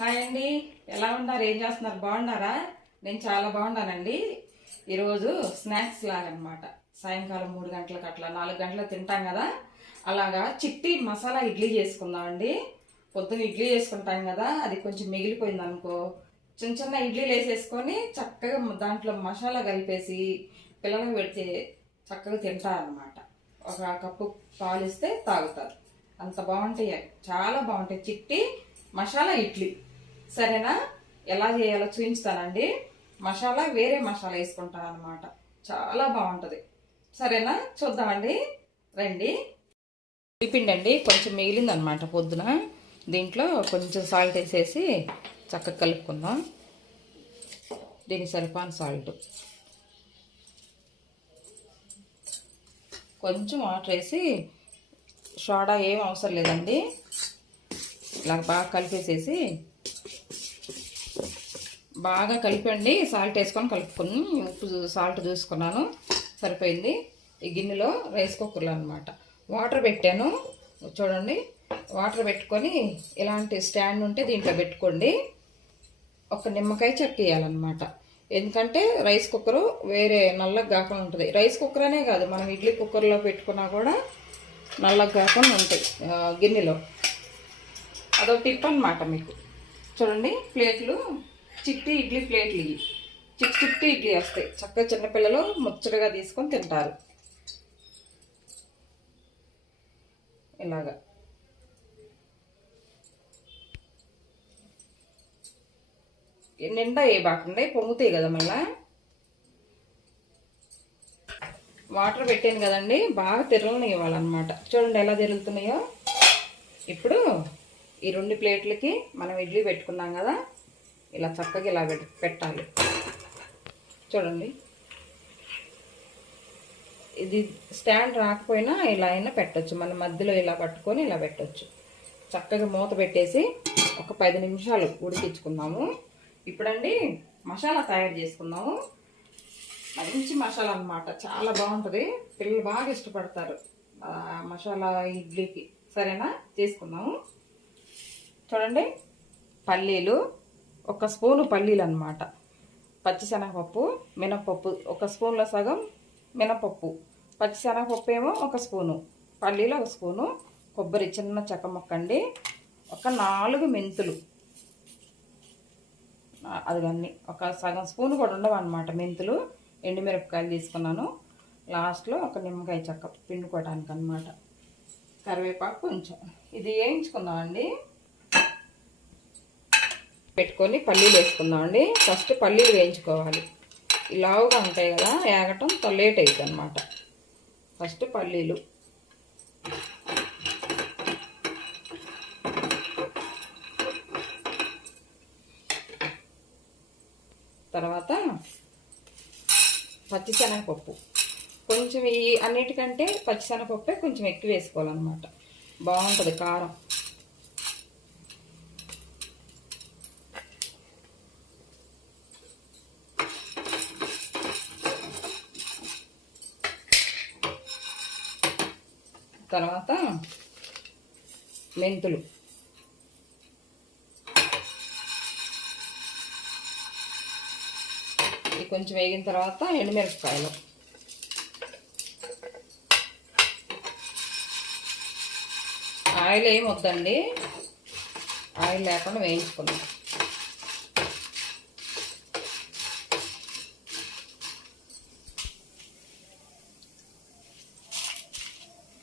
Hi అండి. ఎలా ఉన్నారు? ఏం చేస్తున్నారు? బాగున్నారా? నేను చాలా బాగున్నానండి. ఈరోజు స్నాక్స్ లాగా అనమాట సాయంకాలం మూడు గంటలకు అట్లా నాలుగు గంటలకు తింటాం కదా. అలాగా చిట్టి మసాలా ఇడ్లీ చేసుకుందామండి పొద్దున్న ఇడ్లీ చేసుకుంటాం కదా. అది కొంచెం మిగిలిపోయింది అనుకో. చిన్న చిన్న ఇడ్లీలు వేసేసుకొని చక్కగా దాంట్లో మసాలా కలిపేసి పిల్లలకు పెడితే చక్కగా తింటారనమాట ఒక కప్పు పాలు ఇస్తే తాగుతారు. అంత బాగుంటాయి. చాలా బాగుంటాయి. చిట్టి మసాలా ఇడ్లీ. సరేనా? ఎలా చేయాలో చూపించుతానండి మసాలా వేరే మసాలా వేసుకుంటాను అనమాట చాలా బాగుంటుంది. సరేనా? చూద్దామండి. రండి. పిండి అండి కొంచెం మిగిలింది అనమాట పొద్దున. దీంట్లో కొంచెం సాల్ట్ వేసేసి చక్కగా కలుపుకుందాం. దీనికి సరిపాను సాల్ట్. కొంచెం వాటర్ వేసి సోడా ఏం అవసరం లేదండి. ఇలా బాగా కలిపేసేసి బాగా కలిపండి. సాల్ట్ వేసుకొని కలుపుకొని ఉప్పు సాల్ట్ చూసుకున్నాను. సరిపోయింది. ఈ గిన్నెలో రైస్ కుక్కర్లో అనమాట వాటర్ పెట్టాను. చూడండి. వాటర్ పెట్టుకొని ఇలాంటి స్టాండ్ ఉంటే దీంట్లో పెట్టుకోండి. ఒక నిమ్మకాయ చెక్కేయాలన్నమాట ఎందుకంటే రైస్ కుక్కర్ వేరే నల్లగా కాకుండా ఉంటుంది. రైస్ కుక్కర్ అనే కాదు. మనం ఇడ్లీ కుక్కర్లో పెట్టుకున్నా కూడా నల్లగా కాకుండా ఉంటాయి గిన్నెలో. అదొక టిప్ అనమాట మీకు. చూడండి. ప్లేట్లు చిట్టి ఇడ్లీ ప్లేట్లు ఇవి. చిట్టి చిట్టి ఇడ్లీ వస్తాయి. చక్కగా చిన్నపిల్లలు ముచ్చటగా తీసుకొని తింటారు. ఇలాగా. నిండా ఏ బాకుండా పొంగుతాయి కదా మళ్ళా? వాటర్ పెట్టాను కదండి. బాగా తిరగని ఇవ్వాలన్నమాట. చూడండి ఎలా తిరుగుతున్నాయో ఇప్పుడు ఈ రెండు ప్లేట్లకి మనం ఇడ్లీ పెట్టుకున్నాం కదా. ఇలా చక్కగా ఇలా పెట్టాలి. చూడండి. ఇది స్టాండ్ రాకపోయినా ఇలా అయినా పెట్టొచ్చు. మన మధ్యలో ఇలా పట్టుకొని ఇలా పెట్టొచ్చు. చక్కగా మూత పెట్టేసి ఒక పది నిమిషాలు ఉడికించుకుందాము. ఇప్పుడండి మసాలా తయారు చేసుకుందాము. మంచి మసాలా అన్నమాట. చాలా బాగుంటుంది. పిల్లలు బాగా ఇష్టపడతారు. మసాలా ఇడ్లీకి. సరేనా? చేసుకుందాము. చూడండి. పల్లీలు ఒక స్పూను పల్లీలు అనమాట పచ్చిశనగపప్పు మినపప్పు ఒక స్పూన్లో సగం మినపప్పు. పచ్చిశనగపప్పు ఏమో ఒక స్పూను పల్లీలు ఒక స్పూను కొబ్బరి చిన్న చెక్క మొక్క అండి ఒక నాలుగు మెంతులు. అది కానీ ఒక సగం స్పూన్ కూడా ఉండవు అనమాట మెంతులు. ఎండుమిరపకాయలు తీసుకున్నాను. లాస్ట్లో ఒక నిమ్మకాయ చెక్క పిండుకోవడానికి అనమాట కరివేపాకు కొంచెం. ఇది వేయించుకుందామండి. పెట్టుకొని పల్లీలు వేసుకుందామండి ఫస్ట్ పల్లీలు వేయించుకోవాలి. ఇలావుగా లావుగా ఉంటాయి కదా ఏగటం లేట్ అవుతుంది అనమాట ఫస్ట్ పల్లీలు. తర్వాత పచ్చిశనగపప్పు. కొంచెం ఈ అన్నిటికంటే పచ్చిశనగపప్పే కొంచెం ఎక్కువ వేసుకోవాలన్నమాట. బాగుంటుంది కారం. తర్వాత మెంతులు. ఇవి కొంచెం వేగిన తర్వాత ఎండుమిరపకాయలు. ఆయిల్ ఏమి వద్దండి. ఆయిల్ లేకుండా వేయించుకున్నాం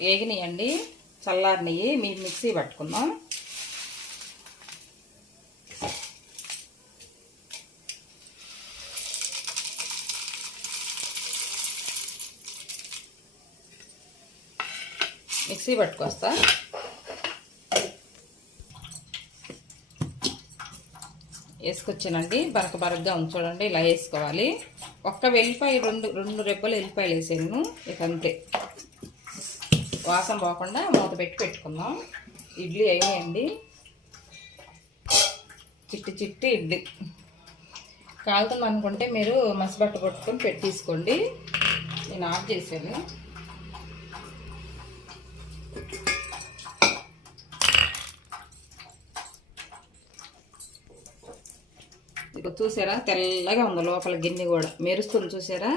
వేగినాయండి చల్లారినవి మీరు మిక్సీ పట్టుకుందాం. మిక్సీ పట్టుకొస్తా. వేసుకొచ్చానండి. బరక బరకగా ఉంది చూడండి ఇలా వేసుకోవాలి. ఒక్క వెల్లిపాయ రెండు రెండు రెబ్బలు వెల్లిపాయలు వేసాను. ఇక అంతే. వాసన పోకుండా మూత పెట్టి పెట్టుకుందాం. ఇడ్లీ అయినాయండి. చిట్టి చిట్టి ఇడ్లీ. కాలుతుంది అనుకుంటే మీరు మసిబట్ట కొట్టుకొని పెట్టి తీసుకోండి. నేను ఆఫ్ చేశాను. ఇక చూసారా? తెల్లగా ఉంది లోపల గిన్నె కూడా. మెరుస్తుంది చూసారా?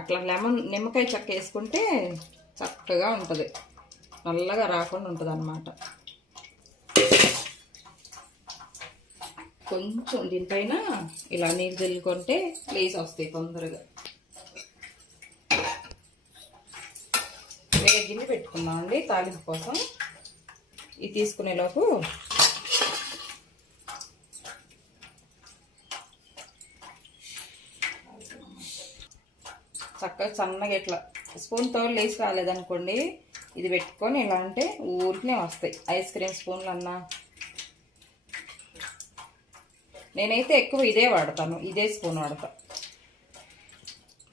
అట్లా లెమన్ నిమ్మకాయ చెక్క వేసుకుంటే చక్కగా ఉంటుంది. నల్లగా రాకుండా ఉంటుంది అన్నమాట కొంచెం దీనిపైన ఇలా నీళ్ళు చల్లుకుంటే లేసి వస్తాయి తొందరగా. వేరే గిన్నె పెట్టుకున్నాం అండి తాలింపు కోసం. ఇది తీసుకునేలోపు చక్కగా సన్నగా ఇట్లా స్పూన్ స్పూన్తో లేచి రాలేదనుకోండి ఇది పెట్టుకొని ఇలా అంటే ఊరికనే వస్తాయి. ఐస్ క్రీమ్ స్పూన్లు అన్నా నేనైతే ఎక్కువ ఇదే వాడతాను ఇదే స్పూన్ వాడతా.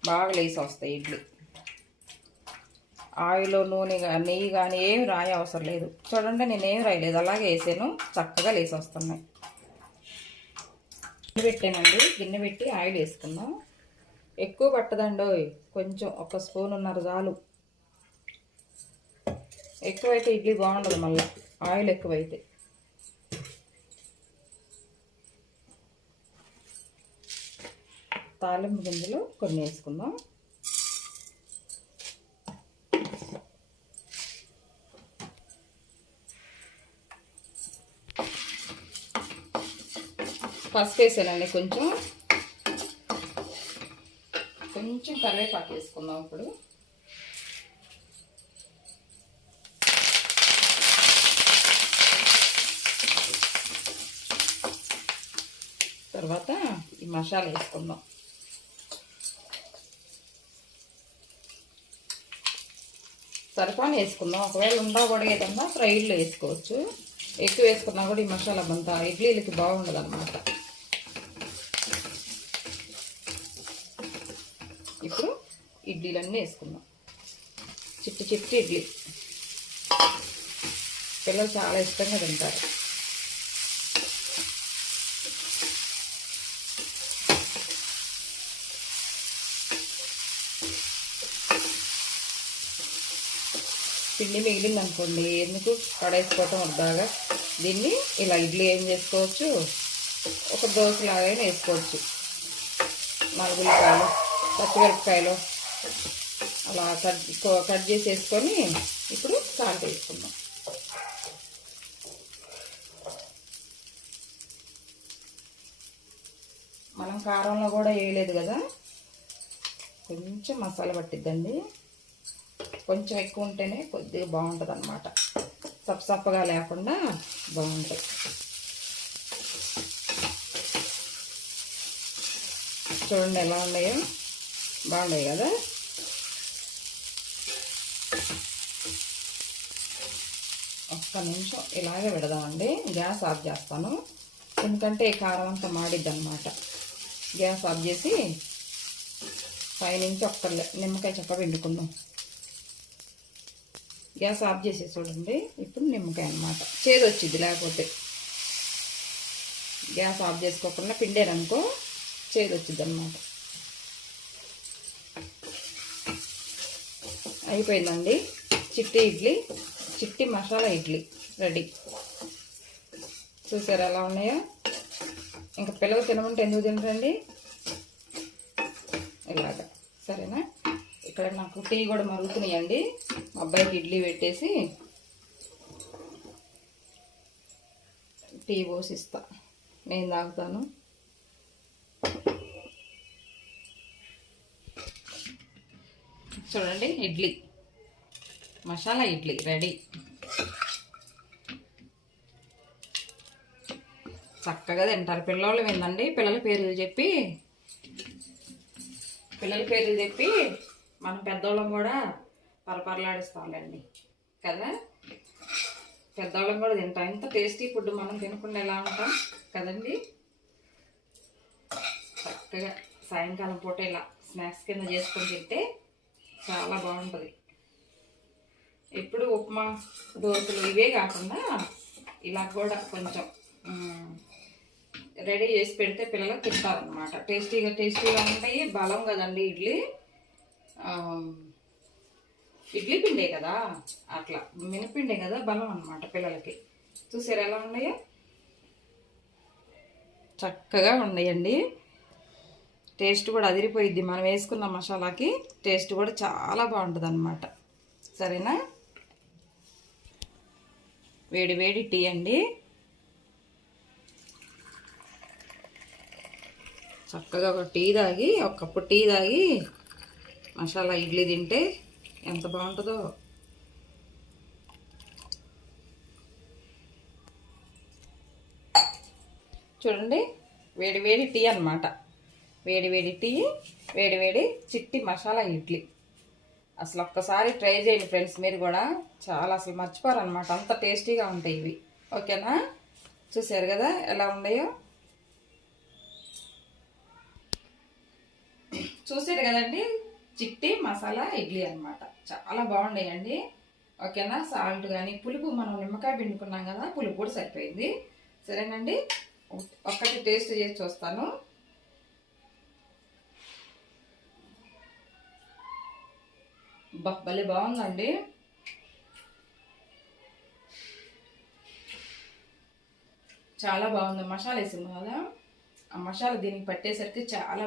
బాగా లేసి వస్తాయి ఇడ్లీ. ఆయిల్ నూనె నెయ్యి కానీ ఏం రాయ అవసరం లేదు. చూడండి నేనేం రాయలేదు అలాగే వేసాను చక్కగా లేసి వస్తున్నాయి. గిన్నె పెట్టానండి గిన్నె పెట్టి ఆయిల్ వేసుకుందాం. ఎక్కువ పట్టదండి కొంచెం ఒక స్పూన్ ఉన్నారు చాలు. ఎక్కువైతే ఇడ్లీ బాగుండదు మళ్ళీ. ఆయిల్ ఎక్కువైతే. తాలింపు గింజలు కొన్ని వేసుకుందాం. పసుపు వేసానండి కొంచెం. కొంచెం కరివేపాకు వేసుకుందాం ఇప్పుడు. తర్వాత ఈ మసాలా వేసుకుందాం. సరిపాని వేసుకుందాం. ఒకవేళ ఉండా పడేదన్నా ఫ్రైడ్లో వేసుకోవచ్చు. ఎక్కువ వేసుకున్నా కూడా ఈ మసాలా బంతా ఇడ్లీలకి బాగుండదు అనమాట ఇప్పుడు ఇడ్లీలన్నీ వేసుకుందాం. చిట్టి చిట్టి ఇడ్లీ. పిల్లలు చాలా ఇష్టంగా తింటారు. పిండి మిగిలింది అనుకోండి ఎందుకు పడేసుకోవటం వద్దాగా దీన్ని ఇలా ఇడ్లీ ఏం చేసుకోవచ్చు? ఒక దోశలాగైనా వేసుకోవచ్చు. నలుగురికాయలు పచ్చిమిరపకాయలు. అలా కట్ కట్ చేసేసుకొని ఇప్పుడు సాల్ట్ వేసుకుందాం. మనం కారంలో కూడా వేయలేదు కదా? కొంచెం మసాలా పట్టిద్దండి. కొంచెం ఎక్కువ ఉంటేనే కొద్దిగా బాగుంటుంది అనమాట సప్పసప్పగా లేకుండా బాగుంటుంది. చూడండి ఎలా ఉన్నాయో. బాగున్నాయి కదా? ఒక్క నిమిషం ఇలాగే పెడదామండి. గ్యాస్ ఆఫ్ చేస్తాను. ఎందుకంటే కారం అంతా మాడిద్ది అనమాట గ్యాస్ ఆఫ్ చేసి పైనుంచి ఒక్క నిమ్మకాయ చెక్క పిండుకుందాం. గ్యాస్ ఆఫ్ చేసి చూడండి. ఇప్పుడు నిమ్మకాయ అనమాట చేదు వచ్చింది లేకపోతే. గ్యాస్ ఆఫ్ చేసుకోకుండా పిండారనుకో చేదు వచ్చింది అనమాట అయిపోయిందండి. చిట్టి ఇడ్లీ చిట్టి మసాలా ఇడ్లీ రెడీ. చూసారు ఎలా ఉన్నాయో? ఇంకా పిల్లలు తినమంటే ఎందుకు తినరండి? ఇలాగా. సరేనా? ఇక్కడ నాకు టీ కూడా మరుగుతున్నాయండి. మా అబ్బాయికి ఇడ్లీ పెట్టేసి టీ పోసిస్తా. నేను తాగుతాను. చూడండి ఇడ్లీ. మసాలా ఇడ్లీ రెడీ. చక్కగా తింటారు. పిల్లలు విందండి పిల్లల పేర్లు చెప్పి. పిల్లల పేర్లు చెప్పి మనం పెద్దవాళ్ళం కూడా పరపరలాడిస్తాంలేండి కదా? పెద్దవాళ్ళం కూడా తింటాం. ఇంత టేస్టీ ఫుడ్ మనం తినకుండా ఎలా ఉంటాం కదండి? చక్కగా సాయంకాలం పూట ఇలా స్నాక్స్ కింద చేసుకొని తింటే చాలా బాగుంటుంది. ఎప్పుడు ఉప్మా దోశలు ఇవే కాకుండా ఇలా కూడా కొంచెం రెడీ చేసి పెడితే పిల్లలు తింటారనమాట టేస్టీగా టేస్టీగా ఉంటాయి. బలం కదండి ఇడ్లీ. ఇడ్లీ పిండే కదా? అట్లా. మినపిండే కదా బలం అనమాట పిల్లలకి. చూసారు ఎలా ఉన్నాయో? చక్కగా ఉన్నాయండి. టేస్ట్ కూడా అదిరిపోయిద్ది. మనం వేసుకున్న మసాలాకి టేస్ట్ కూడా చాలా బాగుంటుంది అనమాట సరేనా? వేడి వేడి టీ అండి. చక్కగా ఒక టీ తాగి ఒక కప్పు టీ తాగి మసాలా ఇడ్లీ తింటే ఎంత బాగుంటుందో. చూడండి వేడి వేడి టీ అనమాట వేడివేడి టీ వేడివేడి చిట్టి మసాలా ఇడ్లీ. అసలు ఒక్కసారి ట్రై చేయండి ఫ్రెండ్స్ మీరు కూడా. చాలా అసలు మర్చిపోరనమాట అంత టేస్టీగా ఉంటాయి ఇవి. ఓకేనా? చూసారు కదా ఎలా ఉన్నాయో? చూసారు కదండి? చిట్టి మసాలా ఇడ్లీ అన్నమాట. చాలా బాగున్నాయండి ఓకేనా? సాల్ట్ కానీ పులుపు మనం నిమ్మకాయ పిండుకున్నాం కదా పులుపు కూడా సరిపోయింది. సరేనండి? ఒక్కటి టేస్ట్ చేసి చూస్తాను. భలే బాగుందండి. చాలా బాగుంది. మసాలా వేసింది కదా. ఆ మసాలా దీనికి పట్టేసరికి చాలా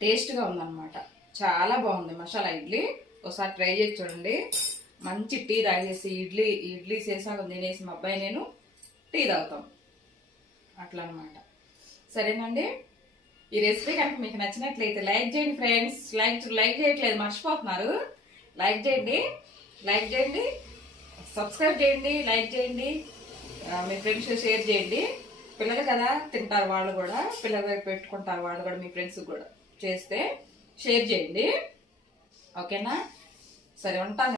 టేస్ట్గా ఉందన్నమాట. చాలా బాగుంది మసాలా ఇడ్లీ. ఒకసారి ట్రై చేసి చూడండి. మంచి టీ తాగేసి ఇడ్లీ ఇడ్లీ చేసాక తినేసి మా అబ్బాయి నేను టీ తాగుతాం. అట్లా అనమాట సరేనండి? ఈ రెసిపీ కనుక మీకు నచ్చినట్లయితే లైక్ చేయండి ఫ్రెండ్స్. లైక్ లైక్ చేయట్లేదు మర్చిపోతున్నారు. లైక్ చేయండి లైక్ చేయండి సబ్స్క్రైబ్ చేయండి లైక్ చేయండి మీ ఫ్రెండ్స్ షేర్ చేయండి. పిల్లలు కదా తింటారు వాళ్ళు కూడా. పిల్లల పెట్టుకుంటారు వాళ్ళు కూడా మీ ఫ్రెండ్స్ కూడా చేస్తే షేర్ చేయండి. ఓకేనా? సరే ఉంటాను.